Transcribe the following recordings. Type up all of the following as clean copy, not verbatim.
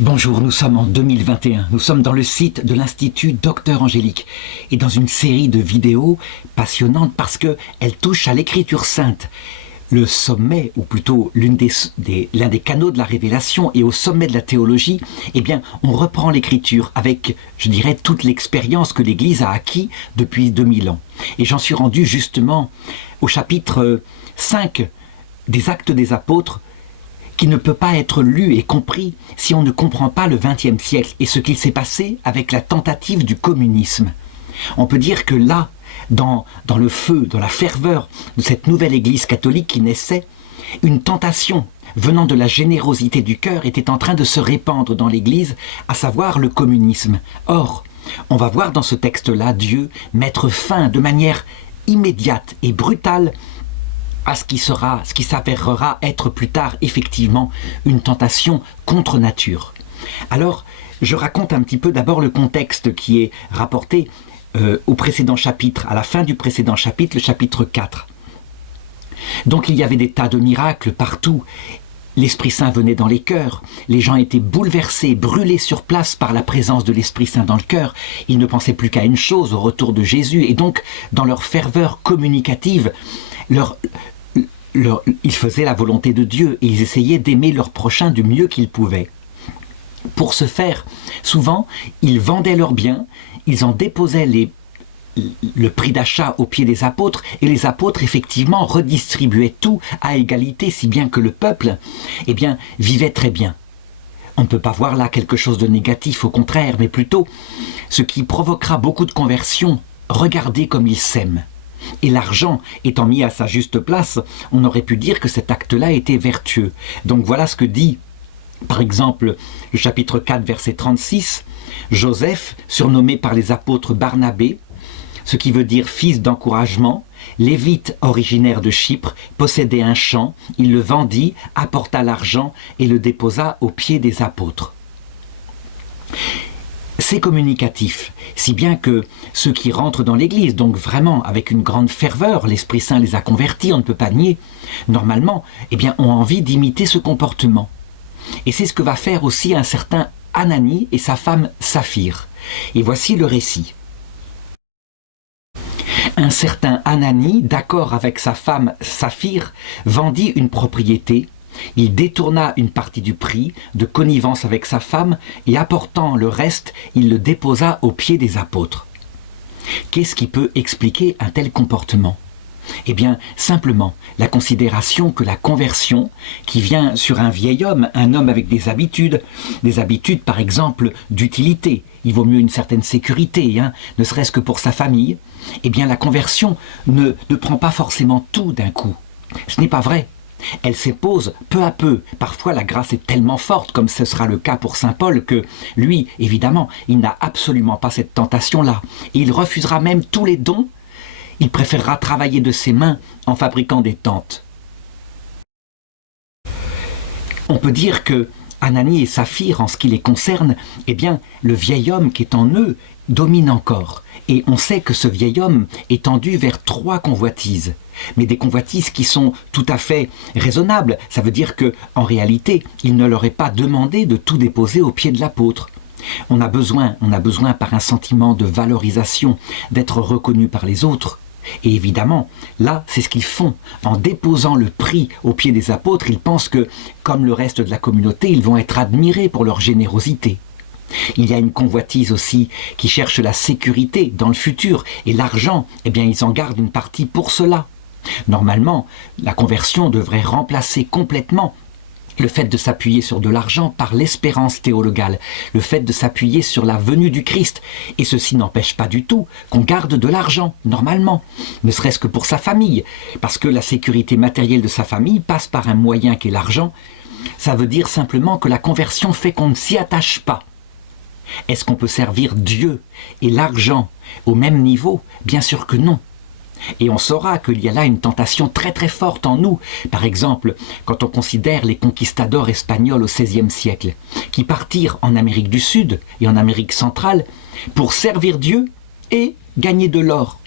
Bonjour, nous sommes en 2021. Nous sommes dans le site de l'Institut Docteur Angélique et dans une série de vidéos passionnantes parce qu'elles touchent à l'Écriture sainte. Le sommet, ou plutôt l'un des canaux de la révélation et au sommet de la théologie, eh bien, on reprend l'Écriture avec, je dirais, toute l'expérience que l'Église a acquis depuis 2000 ans. Et j'en suis rendu justement au chapitre 5 des Actes des Apôtres, qui ne peut pas être lu et compris si on ne comprend pas le XXe siècle et ce qu'il s'est passé avec la tentative du communisme. On peut dire que là, dans le feu, dans la ferveur de cette nouvelle Église catholique qui naissait, une tentation venant de la générosité du cœur était en train de se répandre dans l'Église, à savoir le communisme. Or, on va voir dans ce texte-là Dieu mettre fin de manière immédiate et brutale à ce qui s'avérera être plus tard effectivement une tentation contre nature. Alors, je raconte un petit peu d'abord le contexte qui est rapporté au précédent chapitre, à la fin du précédent chapitre, le chapitre 4. Donc il y avait des tas de miracles partout. L'Esprit Saint venait dans les cœurs, les gens étaient bouleversés, brûlés sur place par la présence de l'Esprit Saint dans le cœur. Ils ne pensaient plus qu'à une chose, au retour de Jésus, et donc dans leur ferveur communicative, ils faisaient la volonté de Dieu et ils essayaient d'aimer leur prochain du mieux qu'ils pouvaient. Pour ce faire, souvent, ils vendaient leurs biens, ils en déposaient le prix d'achat aux pieds des apôtres et les apôtres effectivement redistribuaient tout à égalité, si bien que le peuple vivait très bien. On ne peut pas voir là quelque chose de négatif, au contraire, mais plutôt ce qui provoquera beaucoup de conversions. Regardez comme ils s'aiment. Et l'argent étant mis à sa juste place, on aurait pu dire que cet acte-là était vertueux. Donc voilà ce que dit, par exemple, le chapitre 4, verset 36, Joseph, surnommé par les apôtres Barnabé, ce qui veut dire fils d'encouragement, lévite originaire de Chypre, possédait un champ, il le vendit, apporta l'argent et le déposa aux pieds des apôtres. C'est communicatif, si bien que ceux qui rentrent dans l'Église, donc vraiment avec une grande ferveur, l'Esprit Saint les a convertis, on ne peut pas nier, normalement, ont envie d'imiter ce comportement. Et c'est ce que va faire aussi un certain Ananie et sa femme Saphir. Et voici le récit. Un certain Ananie, d'accord avec sa femme Saphir, vendit une propriété. Il détourna une partie du prix, de connivence avec sa femme, et apportant le reste, il le déposa aux pieds des apôtres. Qu'est-ce qui peut expliquer un tel comportement ? Eh bien, simplement, la considération que la conversion, qui vient sur un vieil homme, un homme avec des habitudes par exemple d'utilité, il vaut mieux une certaine sécurité, ne serait-ce que pour sa famille, eh bien la conversion ne prend pas forcément tout d'un coup. Ce n'est pas vrai. Elle s'impose peu à peu. Parfois, la grâce est tellement forte, comme ce sera le cas pour saint Paul, que lui, évidemment, il n'a absolument pas cette tentation-là. Et il refusera même tous les dons. Il préférera travailler de ses mains en fabriquant des tentes. On peut dire que Ananie et Saphir, en ce qui les concerne, le vieil homme qui est en eux domine encore. Et on sait que ce vieil homme est tendu vers 3 convoitises. Mais des convoitises qui sont tout à fait raisonnables. Ça veut dire qu'en réalité, il ne leur est pas demandé de tout déposer aux pieds de l'apôtre. On a besoin par un sentiment de valorisation, d'être reconnu par les autres. Et évidemment, là, c'est ce qu'ils font. En déposant le prix aux pieds des apôtres, ils pensent que, comme le reste de la communauté, ils vont être admirés pour leur générosité. Il y a une convoitise aussi qui cherche la sécurité dans le futur. Et l'argent, ils en gardent une partie pour cela. Normalement, la conversion devrait remplacer complètement le fait de s'appuyer sur de l'argent par l'espérance théologale, le fait de s'appuyer sur la venue du Christ. Et ceci n'empêche pas du tout qu'on garde de l'argent, normalement, ne serait-ce que pour sa famille, parce que la sécurité matérielle de sa famille passe par un moyen qu'est l'argent. Ça veut dire simplement que la conversion fait qu'on ne s'y attache pas. Est-ce qu'on peut servir Dieu et l'argent au même niveau ? Bien sûr que non. Et on saura qu'il y a là une tentation très très forte en nous. Par exemple, quand on considère les conquistadors espagnols au XVIe siècle, qui partirent en Amérique du Sud et en Amérique centrale pour servir Dieu et gagner de l'or.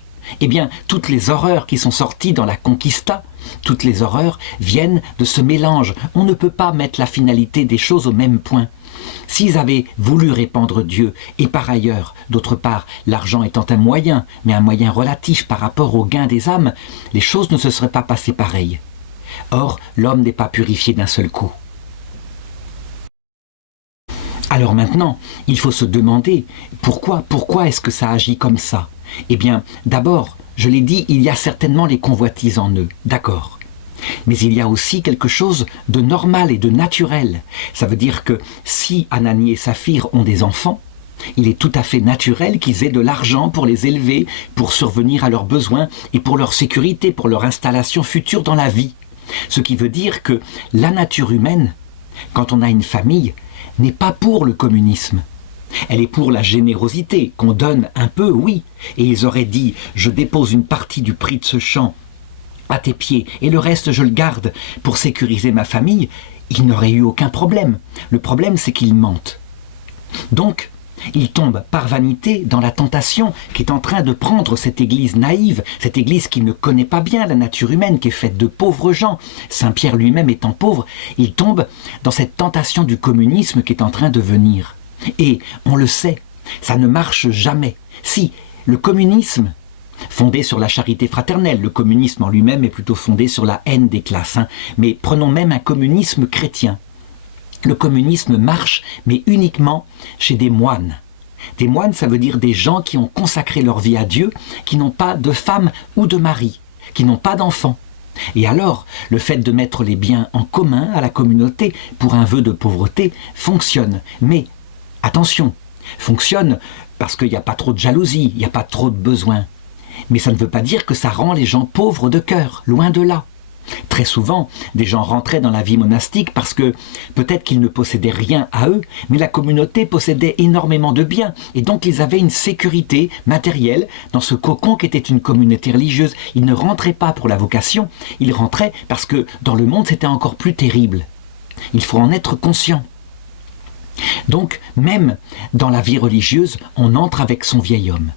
Toutes les horreurs qui sont sorties dans la Conquista, toutes les horreurs viennent de ce mélange. On ne peut pas mettre la finalité des choses au même point. s'ils avaient voulu répandre Dieu, et par ailleurs, d'autre part, l'argent étant un moyen, mais un moyen relatif par rapport au gain des âmes, les choses ne se seraient pas passées pareilles. Or, l'homme n'est pas purifié d'un seul coup. Alors maintenant, il faut se demander, pourquoi est-ce que ça agit comme ça? Eh bien, d'abord, je l'ai dit, il y a certainement les convoitises en eux, d'accord. Mais il y a aussi quelque chose de normal et de naturel. Ça veut dire que si Ananie et Saphir ont des enfants, il est tout à fait naturel qu'ils aient de l'argent pour les élever, pour survenir à leurs besoins et pour leur sécurité, pour leur installation future dans la vie. Ce qui veut dire que la nature humaine, quand on a une famille, n'est pas pour le communisme. Elle est pour la générosité, qu'on donne un peu, oui. Et ils auraient dit, je dépose une partie du prix de ce champ à tes pieds et le reste je le garde pour sécuriser ma famille, ils n'auraient eu aucun problème. Le problème c'est qu'ils mentent. Donc, ils tombent par vanité dans la tentation qui est en train de prendre cette église naïve, cette église qui ne connaît pas bien la nature humaine, qui est faite de pauvres gens. Saint Pierre lui-même étant pauvre, il tombe dans cette tentation du communisme qui est en train de venir. Et on le sait, ça ne marche jamais. Si le communisme, fondé sur la charité fraternelle, le communisme en lui-même est plutôt fondé sur la haine des classes, mais prenons même un communisme chrétien. Le communisme marche, mais uniquement chez des moines. Des moines, ça veut dire des gens qui ont consacré leur vie à Dieu, qui n'ont pas de femme ou de mari, qui n'ont pas d'enfants. Et alors, le fait de mettre les biens en commun à la communauté pour un vœu de pauvreté fonctionne. Mais, attention, fonctionne parce qu'il n'y a pas trop de jalousie, il n'y a pas trop de besoin. Mais ça ne veut pas dire que ça rend les gens pauvres de cœur, loin de là. Très souvent, des gens rentraient dans la vie monastique parce que peut-être qu'ils ne possédaient rien à eux, mais la communauté possédait énormément de biens et donc ils avaient une sécurité matérielle dans ce cocon qui était une communauté religieuse. Ils ne rentraient pas pour la vocation, ils rentraient parce que dans le monde c'était encore plus terrible. Il faut en être conscient. Donc, même dans la vie religieuse, on entre avec son vieil homme.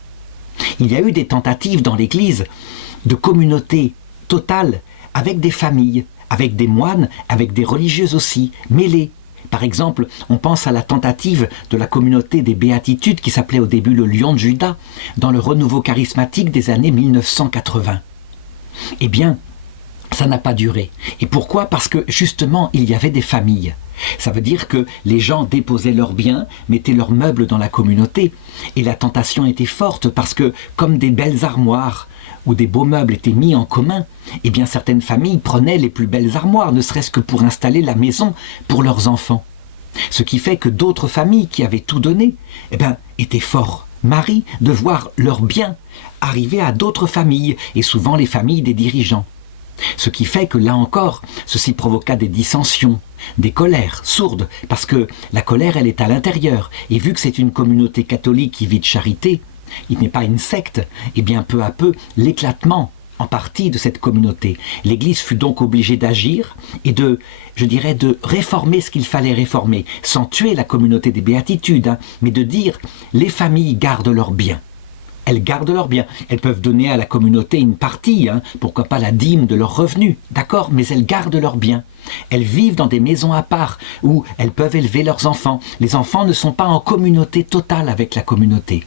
Il y a eu des tentatives dans l'Église de communauté totale avec des familles, avec des moines, avec des religieuses aussi, mêlées. Par exemple, on pense à la tentative de la communauté des Béatitudes qui s'appelait au début le Lion de Juda, dans le renouveau charismatique des années 1980. Eh bien, ça n'a pas duré. Et pourquoi? Parce que justement, il y avait des familles. Ça veut dire que les gens déposaient leurs biens, mettaient leurs meubles dans la communauté, et la tentation était forte parce que, comme des belles armoires, où des beaux meubles étaient mis en commun, eh bien certaines familles prenaient les plus belles armoires, ne serait-ce que pour installer la maison pour leurs enfants. Ce qui fait que d'autres familles qui avaient tout donné, étaient fort maris de voir leurs biens arriver à d'autres familles, et souvent les familles des dirigeants. Ce qui fait que là encore, ceci provoqua des dissensions, des colères sourdes, parce que la colère elle est à l'intérieur, et vu que c'est une communauté catholique qui vit de charité, il n'est pas une secte, et bien peu à peu, l'éclatement en partie de cette communauté. L'Église fut donc obligée d'agir et de réformer ce qu'il fallait réformer, sans tuer la communauté des béatitudes, mais de dire les familles gardent leurs biens. Elles gardent leurs biens. Elles peuvent donner à la communauté une partie, pourquoi pas la dîme de leurs revenus, d'accord, mais elles gardent leurs biens. Elles vivent dans des maisons à part où elles peuvent élever leurs enfants. Les enfants ne sont pas en communauté totale avec la communauté.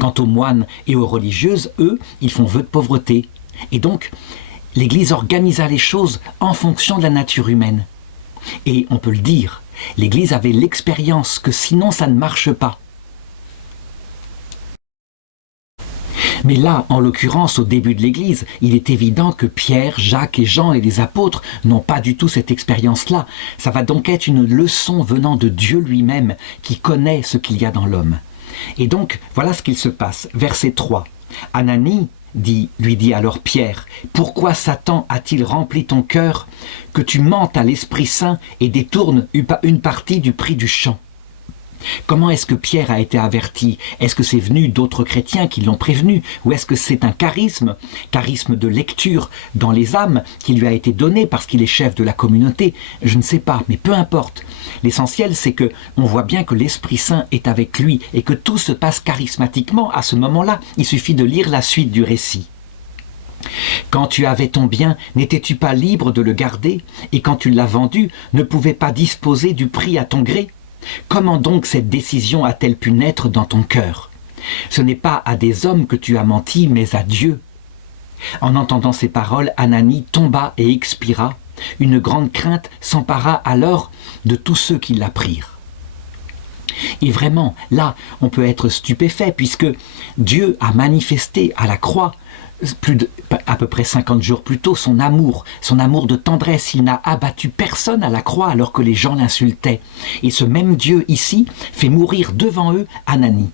Quant aux moines et aux religieuses, eux, ils font vœu de pauvreté. Et donc, l'Église organisa les choses en fonction de la nature humaine. Et on peut le dire, l'Église avait l'expérience que sinon ça ne marche pas. Mais là, en l'occurrence, au début de l'Église, il est évident que Pierre, Jacques et Jean et les apôtres n'ont pas du tout cette expérience-là. Ça va donc être une leçon venant de Dieu lui-même, qui connaît ce qu'il y a dans l'homme. Et donc, voilà ce qu'il se passe. Verset 3. Ananie lui dit alors Pierre, « Pourquoi Satan a-t-il rempli ton cœur que tu mentes à l'Esprit Saint et détournes une partie du prix du champ ?» Comment est-ce que Pierre a été averti? Est-ce que c'est venu d'autres chrétiens qui l'ont prévenu? Ou est-ce que c'est un charisme de lecture dans les âmes qui lui a été donné parce qu'il est chef de la communauté? Je ne sais pas, mais peu importe. L'essentiel, c'est que on voit bien que l'Esprit Saint est avec lui et que tout se passe charismatiquement à ce moment-là. Il suffit de lire la suite du récit. Quand tu avais ton bien, n'étais-tu pas libre de le garder? Et quand tu l'as vendu, ne pouvais pas disposer du prix à ton gré? Comment donc cette décision a-t-elle pu naître dans ton cœur? Ce n'est pas à des hommes que tu as menti, mais à Dieu. » En entendant ces paroles, Ananie tomba et expira. Une grande crainte s'empara alors de tous ceux qui l'apprirent. Et vraiment, là, on peut être stupéfait, puisque Dieu a manifesté à la croix, à peu près 50 jours plus tôt, son amour de tendresse. Il n'a abattu personne à la croix alors que les gens l'insultaient. Et ce même Dieu ici fait mourir devant eux Ananie.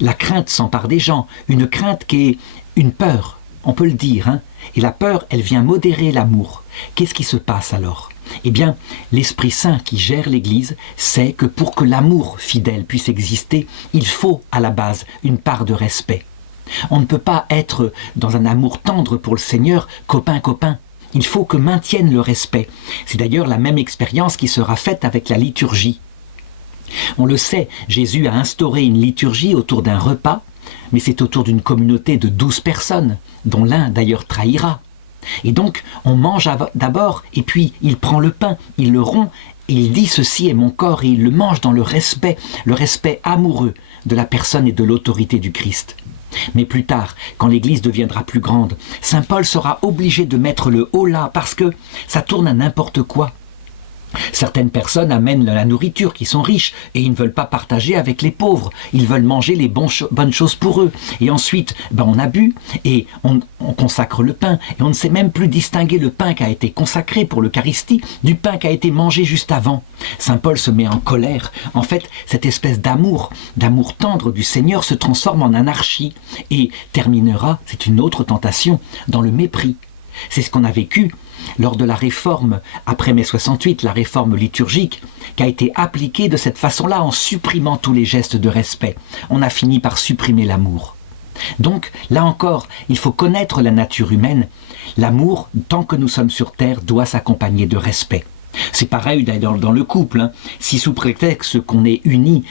La crainte s'empare des gens, une crainte qui est une peur, on peut le dire, hein. Et la peur, elle vient modérer l'amour. Qu'est-ce qui se passe alors? Eh bien, l'Esprit Saint qui gère l'Église sait que pour que l'amour fidèle puisse exister, il faut à la base une part de respect. On ne peut pas être dans un amour tendre pour le Seigneur, copain. Il faut que maintienne le respect. C'est d'ailleurs la même expérience qui sera faite avec la liturgie. On le sait, Jésus a instauré une liturgie autour d'un repas, mais c'est autour d'une communauté de 12 personnes, dont l'un d'ailleurs trahira. Et donc, on mange d'abord, et puis il prend le pain, il le rompt, et il dit « Ceci est mon corps », et il le mange dans le respect amoureux de la personne et de l'autorité du Christ. Mais plus tard, quand l'Église deviendra plus grande, saint Paul sera obligé de mettre le haut là, parce que ça tourne à n'importe quoi. Certaines personnes amènent la nourriture qui sont riches et ils ne veulent pas partager avec les pauvres. Ils veulent manger les bonnes choses pour eux. Et ensuite, on a bu et on consacre le pain. Et on ne sait même plus distinguer le pain qui a été consacré pour l'Eucharistie du pain qui a été mangé juste avant. Saint Paul se met en colère. En fait, cette espèce d'amour tendre du Seigneur se transforme en anarchie et terminera, c'est une autre tentation, dans le mépris. C'est ce qu'on a vécu lors de la réforme, après mai 68, la réforme liturgique, qui a été appliquée de cette façon-là en supprimant tous les gestes de respect. On a fini par supprimer l'amour. Donc, là encore, il faut connaître la nature humaine. L'amour, tant que nous sommes sur terre, doit s'accompagner de respect. C'est pareil d'ailleurs dans le couple. Hein. Si sous prétexte qu'on est unis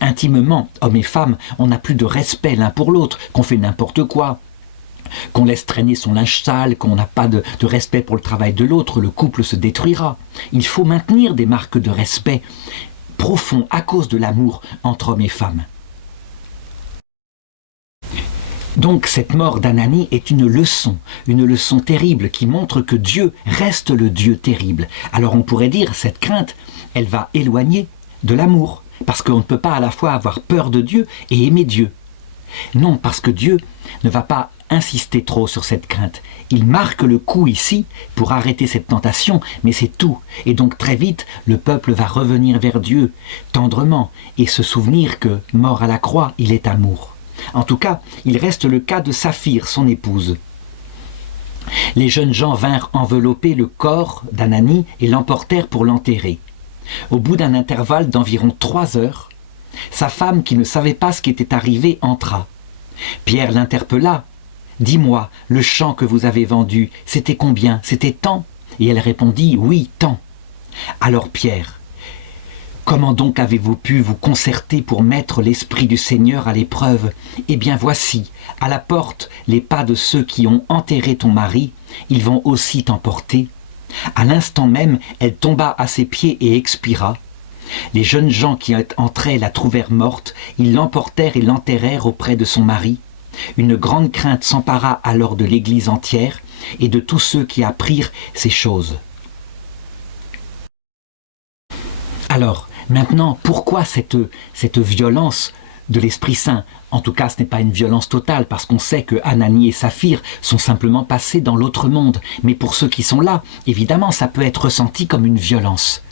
intimement, hommes et femmes, on n'a plus de respect l'un pour l'autre, qu'on fait n'importe quoi, qu'on laisse traîner son linge sale, qu'on n'a pas de respect pour le travail de l'autre, le couple se détruira. Il faut maintenir des marques de respect profond à cause de l'amour entre hommes et femmes. Donc cette mort d'Ananie est une leçon terrible qui montre que Dieu reste le Dieu terrible. Alors on pourrait dire, cette crainte, elle va éloigner de l'amour, parce qu'on ne peut pas à la fois avoir peur de Dieu et aimer Dieu. Non, parce que Dieu ne va pas insister trop sur cette crainte. Il marque le coup ici pour arrêter cette tentation, mais c'est tout. Et donc très vite, le peuple va revenir vers Dieu tendrement et se souvenir que, mort à la croix, il est amour. En tout cas, il reste le cas de Saphir, son épouse. Les jeunes gens vinrent envelopper le corps d'Ananie et l'emportèrent pour l'enterrer. Au bout d'un intervalle d'environ 3 heures, sa femme, qui ne savait pas ce qui était arrivé, entra. Pierre l'interpella. « Dis-moi, le champ que vous avez vendu, c'était combien? C'était tant ?» Et elle répondit « Oui, tant. » Alors Pierre, comment donc avez-vous pu vous concerter pour mettre l'Esprit du Seigneur à l'épreuve? Eh bien voici, à la porte, les pas de ceux qui ont enterré ton mari, ils vont aussi t'emporter. À l'instant même, elle tomba à ses pieds et expira. Les jeunes gens qui entraient la trouvèrent morte, ils l'emportèrent et l'enterrèrent auprès de son mari. Une grande crainte s'empara alors de l'Église entière et de tous ceux qui apprirent ces choses. Alors, maintenant, pourquoi cette violence de l'Esprit Saint? En tout cas, ce n'est pas une violence totale, parce qu'on sait que Ananie et Saphir sont simplement passés dans l'autre monde. Mais pour ceux qui sont là, évidemment, ça peut être ressenti comme une violence.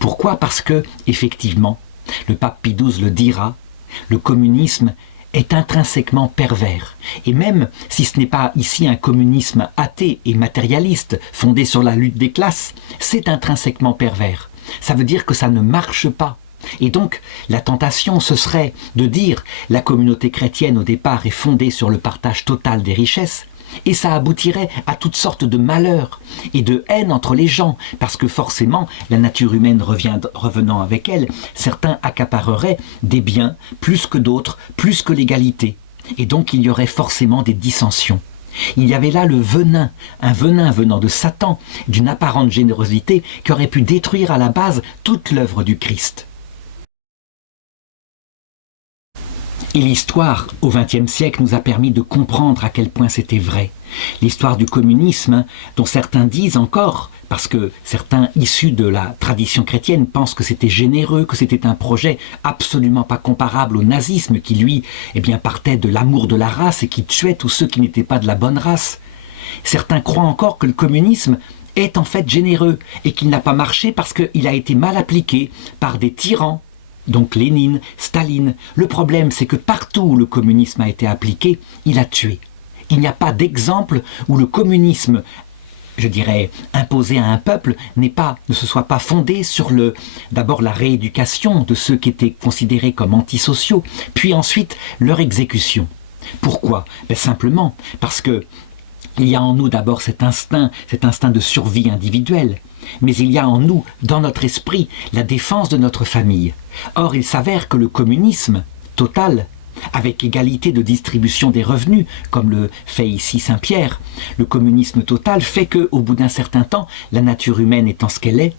Pourquoi? Parce que, effectivement, le pape Pie XII le dira, le communisme est intrinsèquement pervers. Et même si ce n'est pas ici un communisme athée et matérialiste, fondé sur la lutte des classes, c'est intrinsèquement pervers. Ça veut dire que ça ne marche pas. Et donc, la tentation, ce serait de dire la communauté chrétienne au départ est fondée sur le partage total des richesses, et ça aboutirait à toutes sortes de malheurs et de haine entre les gens, parce que forcément, la nature humaine revenant avec elle, certains accapareraient des biens plus que d'autres, plus que l'égalité. Et donc il y aurait forcément des dissensions. Il y avait là le venin, un venin venant de Satan, d'une apparente générosité qui aurait pu détruire à la base toute l'œuvre du Christ. Et l'histoire, au XXe siècle, nous a permis de comprendre à quel point c'était vrai. L'histoire du communisme, dont certains disent encore, parce que certains issus de la tradition chrétienne pensent que c'était généreux, que c'était un projet absolument pas comparable au nazisme qui, lui, partait de l'amour de la race et qui tuait tous ceux qui n'étaient pas de la bonne race. Certains croient encore que le communisme est en fait généreux et qu'il n'a pas marché parce qu'il a été mal appliqué par des tyrans. Donc Lénine, Staline. Le problème, c'est que partout où le communisme a été appliqué, il a tué. Il n'y a pas d'exemple où le communisme, je dirais, imposé à un peuple, ne se soit pas fondé sur d'abord la rééducation de ceux qui étaient considérés comme antisociaux, puis ensuite leur exécution. Pourquoi ? Simplement parce que il y a en nous d'abord cet instinct de survie individuelle, mais il y a en nous, dans notre esprit, la défense de notre famille. Or, il s'avère que le communisme total, avec égalité de distribution des revenus, comme le fait ici Saint-Pierre, le communisme total fait qu'au bout d'un certain temps, la nature humaine étant ce qu'elle est,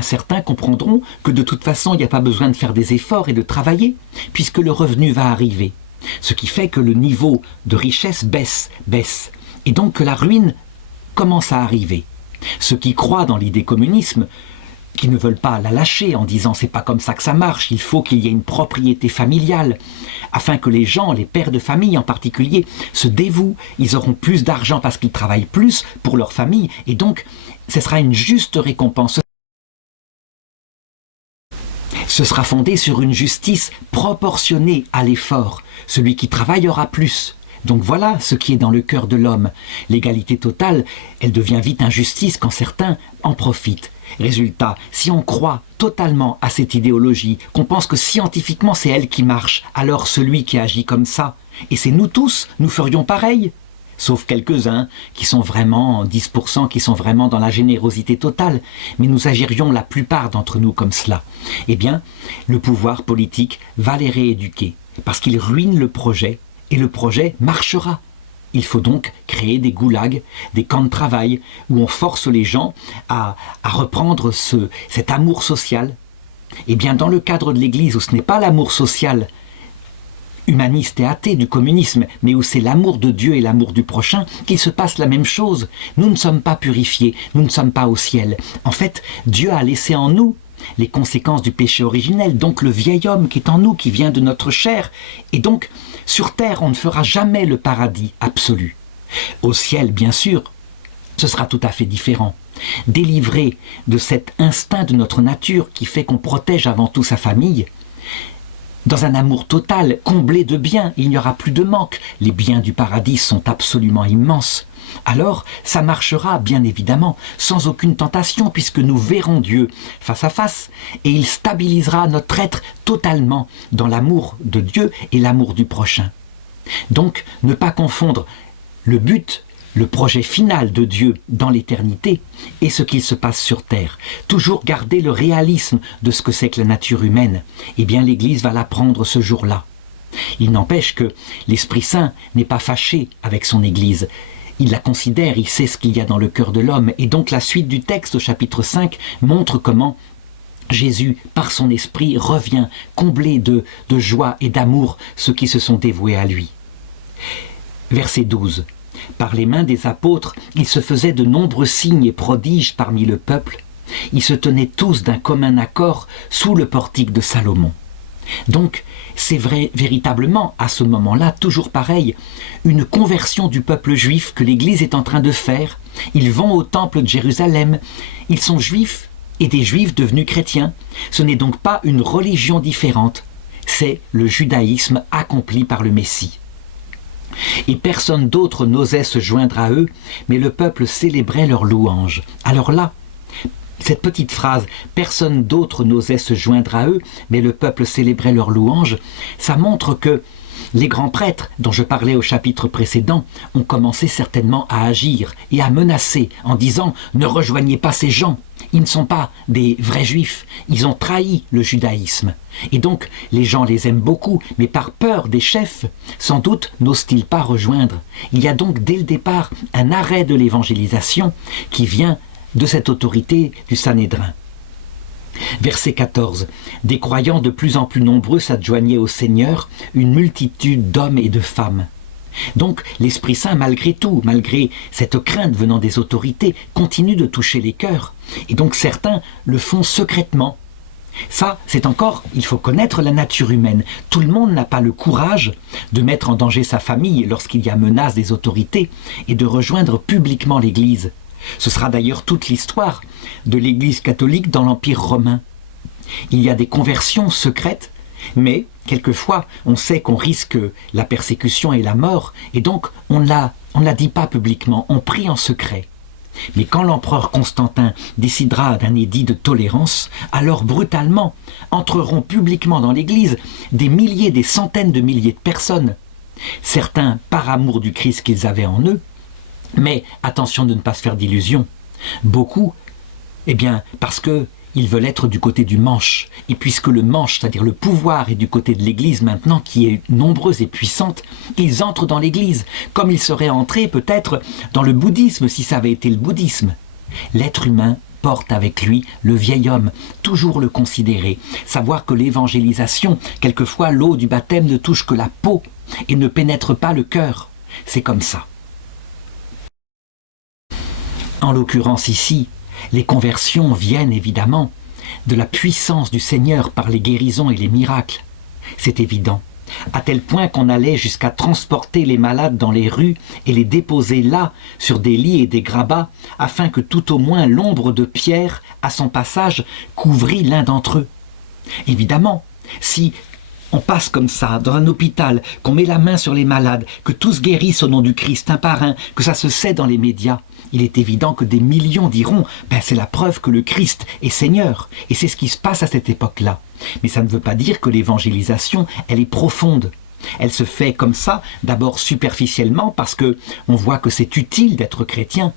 certains comprendront que de toute façon, il n'y a pas besoin de faire des efforts et de travailler, puisque le revenu va arriver. Ce qui fait que le niveau de richesse baisse, et donc que la ruine commence à arriver. Ceux qui croient dans l'idée communisme, qui ne veulent pas la lâcher en disant c'est pas comme ça que ça marche, il faut qu'il y ait une propriété familiale, afin que les gens, les pères de famille en particulier, se dévouent, ils auront plus d'argent parce qu'ils travaillent plus pour leur famille, et donc ce sera une juste récompense. Ce sera fondé sur une justice proportionnée à l'effort. Celui qui travaille aura plus. Donc voilà ce qui est dans le cœur de l'homme. L'égalité totale, elle devient vite injustice quand certains en profitent. Résultat, si on croit totalement à cette idéologie, qu'on pense que scientifiquement c'est elle qui marche, alors celui qui agit comme ça, et c'est nous tous, nous ferions pareil. Sauf quelques-uns qui sont vraiment, 10%, qui sont vraiment dans la générosité totale, mais nous agirions la plupart d'entre nous comme cela. Le pouvoir politique va les rééduquer, parce qu'il ruine le projet, et le projet marchera. Il faut donc créer des goulags, des camps de travail, où on force les gens à reprendre cet amour social. Dans le cadre de l'Église, où ce n'est pas l'amour social humaniste et athée du communisme, mais où c'est l'amour de Dieu et l'amour du prochain, qu'il se passe la même chose. Nous ne sommes pas purifiés, nous ne sommes pas au ciel. En fait, Dieu a laissé en nous les conséquences du péché originel, donc le vieil homme qui est en nous, qui vient de notre chair. Et donc, sur terre, on ne fera jamais le paradis absolu. Au ciel, bien sûr, ce sera tout à fait différent. Délivré de cet instinct de notre nature qui fait qu'on protège avant tout sa famille, dans un amour total, comblé de biens, il n'y aura plus de manque. Les biens du paradis sont absolument immenses. Alors, ça marchera, bien évidemment, sans aucune tentation, puisque nous verrons Dieu face à face, et il stabilisera notre être totalement dans l'amour de Dieu et l'amour du prochain. Donc, ne pas confondre le but, le projet final de Dieu dans l'éternité et ce qu'il se passe sur terre. Toujours garder le réalisme de ce que c'est que la nature humaine. L'Église va l'apprendre ce jour-là. Il n'empêche que l'Esprit Saint n'est pas fâché avec son Église. Il la considère, il sait ce qu'il y a dans le cœur de l'homme. Et donc la suite du texte au chapitre 5 montre comment Jésus, par son esprit, revient combler de joie et d'amour ceux qui se sont dévoués à lui. Verset 12. Par les mains des apôtres, il se faisait de nombreux signes et prodiges parmi le peuple. Ils se tenaient tous d'un commun accord sous le portique de Salomon. Donc, c'est vrai, véritablement, à ce moment-là, toujours pareil, une conversion du peuple juif que l'Église est en train de faire. Ils vont au temple de Jérusalem, ils sont juifs et des juifs devenus chrétiens. Ce n'est donc pas une religion différente, c'est le judaïsme accompli par le Messie. Et personne d'autre n'osait se joindre à eux, mais le peuple célébrait leur louange. Alors là, cette petite phrase « personne d'autre n'osait se joindre à eux, mais le peuple célébrait leur louange », ça montre que les grands prêtres, dont je parlais au chapitre précédent, ont commencé certainement à agir et à menacer en disant « Ne rejoignez pas ces gens, ils ne sont pas des vrais juifs, ils ont trahi le judaïsme. » Et donc, les gens les aiment beaucoup, mais par peur des chefs, sans doute n'osent-ils pas rejoindre. Il y a donc dès le départ un arrêt de l'évangélisation qui vient de cette autorité du Sanhédrin. Verset 14. Des croyants de plus en plus nombreux s'adjoignaient au Seigneur, une multitude d'hommes et de femmes. Donc l'Esprit Saint, malgré tout, malgré cette crainte venant des autorités, continue de toucher les cœurs. Et donc certains le font secrètement. Ça, c'est encore, il faut connaître la nature humaine. Tout le monde n'a pas le courage de mettre en danger sa famille lorsqu'il y a menace des autorités et de rejoindre publiquement l'Église. Ce sera d'ailleurs toute l'histoire de l'Église catholique dans l'Empire romain. Il y a des conversions secrètes, mais quelquefois on sait qu'on risque la persécution et la mort, et donc on ne la dit pas publiquement, on prie en secret. Mais quand l'empereur Constantin décidera d'un édit de tolérance, alors brutalement entreront publiquement dans l'Église des milliers, des centaines de milliers de personnes. Certains par amour du Christ qu'ils avaient en eux, mais attention de ne pas se faire d'illusions. Beaucoup, parce qu'ils veulent être du côté du manche. Et puisque le manche, c'est-à-dire le pouvoir, est du côté de l'Église maintenant, qui est nombreuse et puissante, ils entrent dans l'Église, comme ils seraient entrés peut-être dans le bouddhisme, si ça avait été le bouddhisme. L'être humain porte avec lui le vieil homme, toujours le considérer, savoir que l'évangélisation, quelquefois l'eau du baptême ne touche que la peau et ne pénètre pas le cœur. C'est comme ça. En l'occurrence ici, les conversions viennent évidemment de la puissance du Seigneur par les guérisons et les miracles. C'est évident, à tel point qu'on allait jusqu'à transporter les malades dans les rues et les déposer là, sur des lits et des grabats, afin que tout au moins l'ombre de Pierre, à son passage, couvrît l'un d'entre eux. Évidemment, si on passe comme ça, dans un hôpital, qu'on met la main sur les malades, que tous guérissent au nom du Christ, un par un, que ça se sait dans les médias, il est évident que des millions diront « c'est la preuve que le Christ est Seigneur ». Et c'est ce qui se passe à cette époque-là. Mais ça ne veut pas dire que l'évangélisation, elle est profonde. Elle se fait comme ça, d'abord superficiellement, parce qu'on voit que c'est utile d'être chrétien.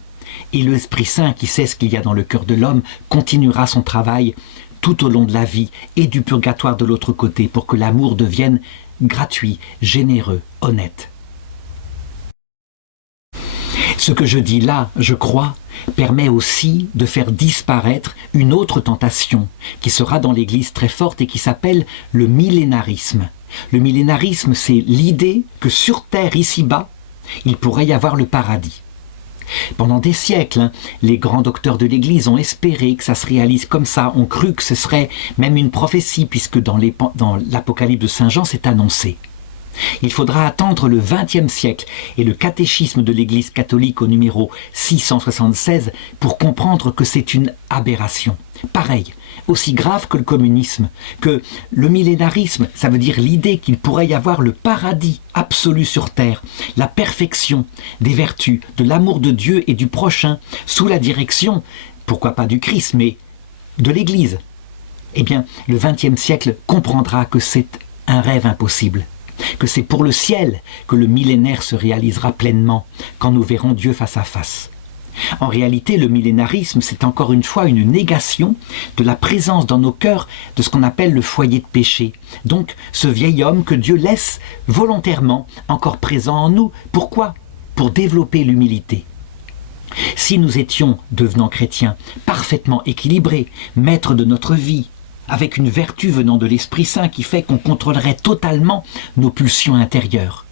Et l'Esprit Saint, qui sait ce qu'il y a dans le cœur de l'homme, continuera son travail tout au long de la vie et du purgatoire de l'autre côté, pour que l'amour devienne gratuit, généreux, honnête. Ce que je dis là, je crois, permet aussi de faire disparaître une autre tentation qui sera dans l'Église très forte et qui s'appelle le millénarisme. Le millénarisme, c'est l'idée que sur terre, ici-bas, il pourrait y avoir le paradis. Pendant des siècles, les grands docteurs de l'Église ont espéré que ça se réalise comme ça, ont cru que ce serait même une prophétie, puisque dans l'Apocalypse de Saint Jean, c'est annoncé. Il faudra attendre le XXe siècle et le catéchisme de l'Église catholique au numéro 676 pour comprendre que c'est une aberration. Pareil, aussi grave que le communisme, que le millénarisme, ça veut dire l'idée qu'il pourrait y avoir le paradis absolu sur terre, la perfection des vertus, de l'amour de Dieu et du prochain, sous la direction, pourquoi pas du Christ, mais de l'Église. Eh bien, le XXe siècle comprendra que c'est un rêve impossible. Que c'est pour le ciel que le millénaire se réalisera pleinement, quand nous verrons Dieu face à face. En réalité, le millénarisme, c'est encore une fois une négation de la présence dans nos cœurs de ce qu'on appelle le foyer de péché. Donc, ce vieil homme que Dieu laisse volontairement encore présent en nous. Pourquoi ? Pour développer l'humilité. Si nous étions, devenant chrétiens, parfaitement équilibrés, maîtres de notre vie, avec une vertu venant de l'Esprit Saint qui fait qu'on contrôlerait totalement nos pulsions intérieures,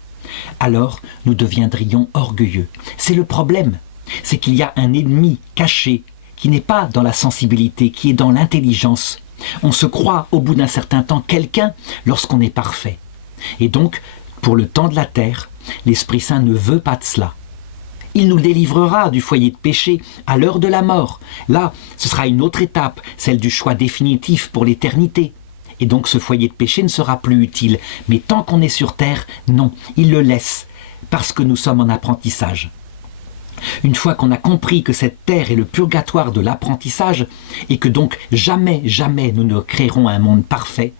alors nous deviendrions orgueilleux. C'est le problème, c'est qu'il y a un ennemi caché qui n'est pas dans la sensibilité, qui est dans l'intelligence. On se croit au bout d'un certain temps quelqu'un lorsqu'on est parfait. Et donc, pour le temps de la terre, l'Esprit Saint ne veut pas de cela. Il nous délivrera du foyer de péché à l'heure de la mort. Là, ce sera une autre étape, celle du choix définitif pour l'éternité. Et donc ce foyer de péché ne sera plus utile. Mais tant qu'on est sur terre, non, il le laisse, parce que nous sommes en apprentissage. Une fois qu'on a compris que cette terre est le purgatoire de l'apprentissage, et que donc jamais, jamais nous ne créerons un monde parfait,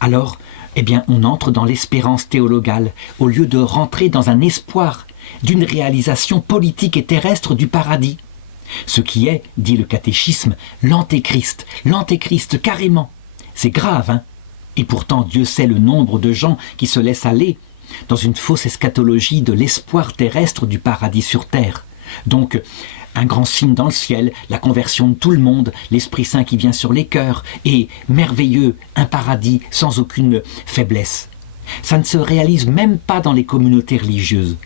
alors eh bien on entre dans l'espérance théologale, au lieu de rentrer dans un espoir d'une réalisation politique et terrestre du paradis. Ce qui est, dit le catéchisme, l'antéchrist carrément. C'est grave, hein? Et pourtant Dieu sait le nombre de gens qui se laissent aller dans une fausse eschatologie de l'espoir terrestre du paradis sur terre. Donc, un grand signe dans le ciel, la conversion de tout le monde, l'Esprit Saint qui vient sur les cœurs, et merveilleux, un paradis sans aucune faiblesse. Ça ne se réalise même pas dans les communautés religieuses.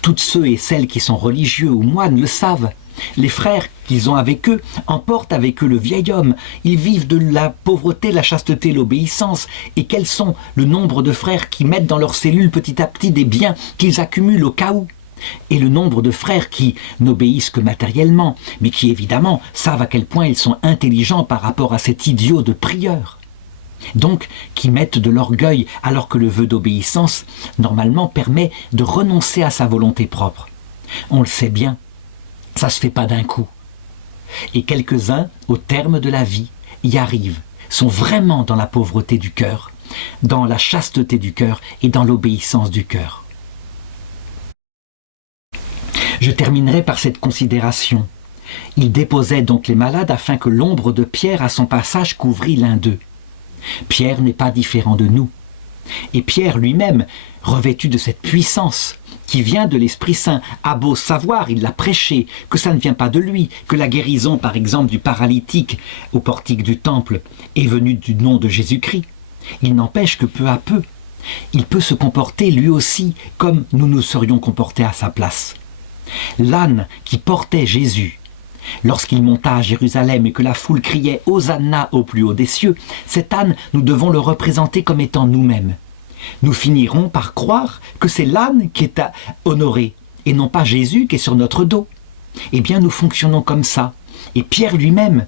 Toutes ceux et celles qui sont religieux ou moines le savent. Les frères qu'ils ont avec eux emportent avec eux le vieil homme. Ils vivent de la pauvreté, la chasteté, l'obéissance. Et quels sont le nombre de frères qui mettent dans leurs cellules petit à petit des biens qu'ils accumulent au cas où? Et le nombre de frères qui n'obéissent que matériellement, mais qui évidemment savent à quel point ils sont intelligents par rapport à cet idiot de prieur. Donc, qui mettent de l'orgueil alors que le vœu d'obéissance, normalement, permet de renoncer à sa volonté propre. On le sait bien, ça ne se fait pas d'un coup. Et quelques-uns, au terme de la vie, y arrivent, sont vraiment dans la pauvreté du cœur, dans la chasteté du cœur et dans l'obéissance du cœur. Je terminerai par cette considération. Il déposait donc les malades afin que l'ombre de Pierre à son passage couvrît l'un d'eux. Pierre n'est pas différent de nous. Et Pierre lui-même, revêtu de cette puissance qui vient de l'Esprit Saint, a beau savoir, il l'a prêché, que ça ne vient pas de lui, que la guérison, par exemple, du paralytique au portique du temple est venue du nom de Jésus-Christ. Il n'empêche que peu à peu, il peut se comporter lui aussi comme nous nous serions comportés à sa place. L'âne qui portait Jésus, lorsqu'il monta à Jérusalem et que la foule criait « Hosanna au plus haut des cieux », cet âne, nous devons le représenter comme étant nous-mêmes. Nous finirons par croire que c'est l'âne qui est honoré et non pas Jésus qui est sur notre dos. Eh bien, nous fonctionnons comme ça. Et Pierre lui-même,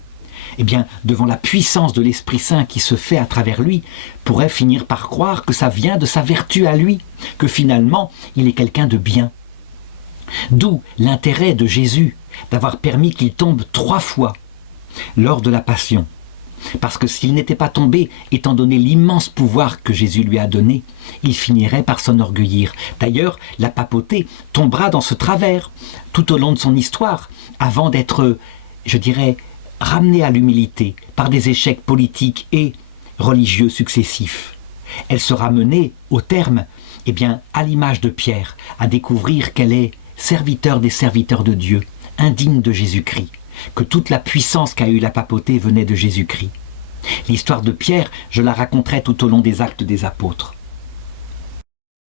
eh bien, devant la puissance de l'Esprit Saint qui se fait à travers lui, pourrait finir par croire que ça vient de sa vertu à lui, que finalement, il est quelqu'un de bien. D'où l'intérêt de Jésus d'avoir permis qu'il tombe 3 fois lors de la Passion. Parce que s'il n'était pas tombé, étant donné l'immense pouvoir que Jésus lui a donné, il finirait par s'enorgueillir. D'ailleurs, la papauté tombera dans ce travers tout au long de son histoire, avant d'être, je dirais, ramenée à l'humilité par des échecs politiques et religieux successifs. Elle sera menée, au terme, eh bien, à l'image de Pierre, à découvrir qu'elle est serviteur des serviteurs de Dieu, indigne de Jésus-Christ, que toute la puissance qu'a eue la papauté venait de Jésus-Christ. L'histoire de Pierre, je la raconterai tout au long des Actes des Apôtres.